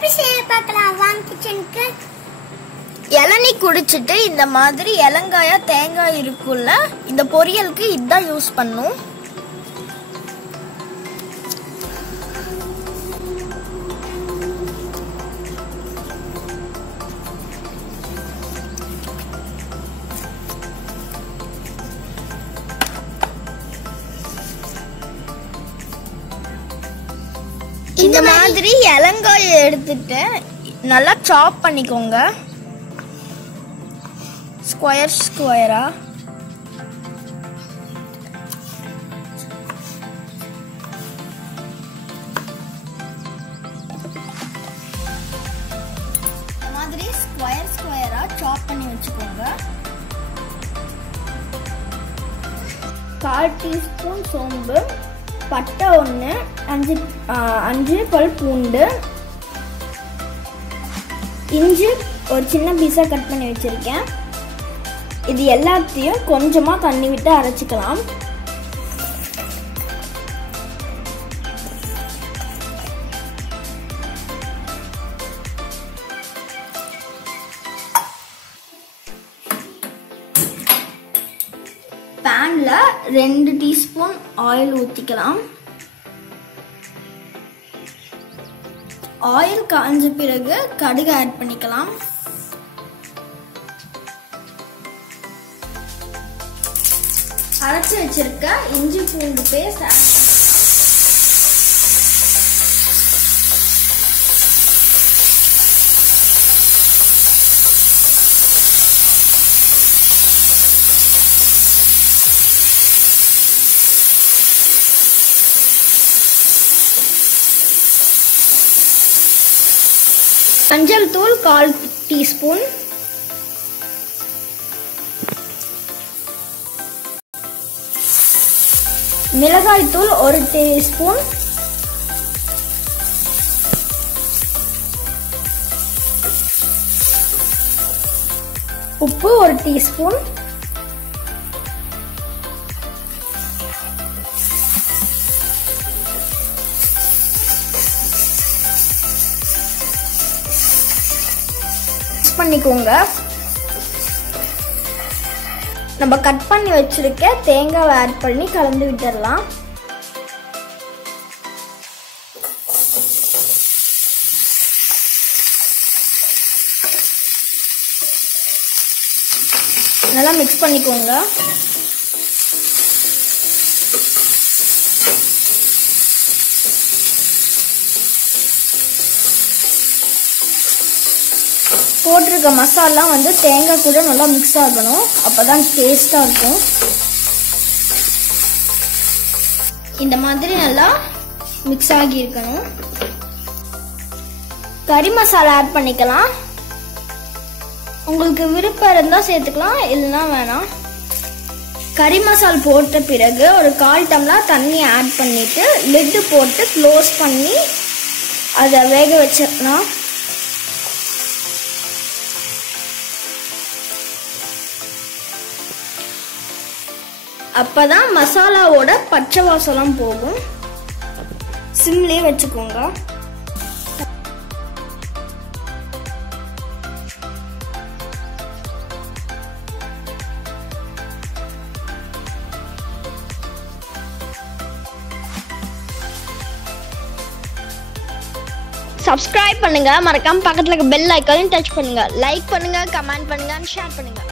எப்படி செய்ய பார்க்கலாம் வாங்க கிச்சனுக்கு. இளநீ குடிச்சிட்டு இந்த மாதிரி இளங்காயா தேங்காய் இருக்குல்ல, இந்த பொரியலுக்கு இதான் யூஸ் பண்ணும். இந்த மாதிரி இளங்காயை எடுத்துட்டு நல்லா சாப் பண்ணிக்கோங்க, ஸ்கொயர் ஸ்கொயரா. இந்த மாதிரி ஸ்கொயர் ஸ்கொயரா சாப் பண்ணி வச்சுக்கோங்க. 1/4 டீஸ்பூன் சோம்பு, பட்டை 1, 5 பல் பூண்டு, இஞ்சி ஒரு சின்ன பீஸா கட் பண்ணி வச்சிருக்கேன். இது எல்லாத்தையும் கொஞ்சமா தண்ணி விட்டு அரைச்சிக்கலாம். பேன்ல 2 டீஸ்பூன் ஆயில் ஊற்றிக்கலாம். ஆயில் காஞ்ச பிறகு கடுகு ஆட் பண்ணிக்கலாம். அரைச்சி வச்சிருக்க இஞ்சி பூண்டு பேஸ்ட் ஆட் பண்ணிக்கலாம். மஞ்சள் தூள் 1/4 டீஸ்பூன், மிளகாய் தூள் 1 டீஸ்பூன், உப்பு 1 டீஸ்பூன், பண்ணிக்கோங்க. நம்ம கட் பண்ணி வச்சிருக்க தேங்காவை ஆட் பண்ணி கலந்து விட்டுறலாம். நல்லா மிக்ஸ் பண்ணிக்கோங்க. போட்டிருக்க மசாலா தேங்காய் கூட நல்லா மிக்ஸ் ஆகணும், அப்பதான் டேஸ்டா இருக்கும். இந்த மாதிரி நல்லா மிக்ஸ் ஆகி இருக்கணும். கறி மசாலா ஆட் பண்ணிக்கலாம். உங்களுக்கு விருப்பம் இருந்தா சேர்த்துக்கலாம், இல்லைன்னா வேணாம். கறி மசாலா போட்ட பிறகு ஒரு 1/4 டம்ளர் தண்ணி ஆட் பண்ணிட்டு லிட்டு போட்டு க்ளோஸ் பண்ணி அதை வேக வச்சிடலாம். அப்பதான் மசாலாவோட பச்சை வாசம் போகும். சிம்லயே வச்சுக்கோங்க. சப்ஸ்கிரைப் பண்ணுங்க, மறக்காம பக்கத்துல இருக்க பெல் ஐகானையும் டச் பண்ணுங்க. லைக் பண்ணுங்க, கமெண்ட் பண்ணுங்க, ஷேர் பண்ணுங்க.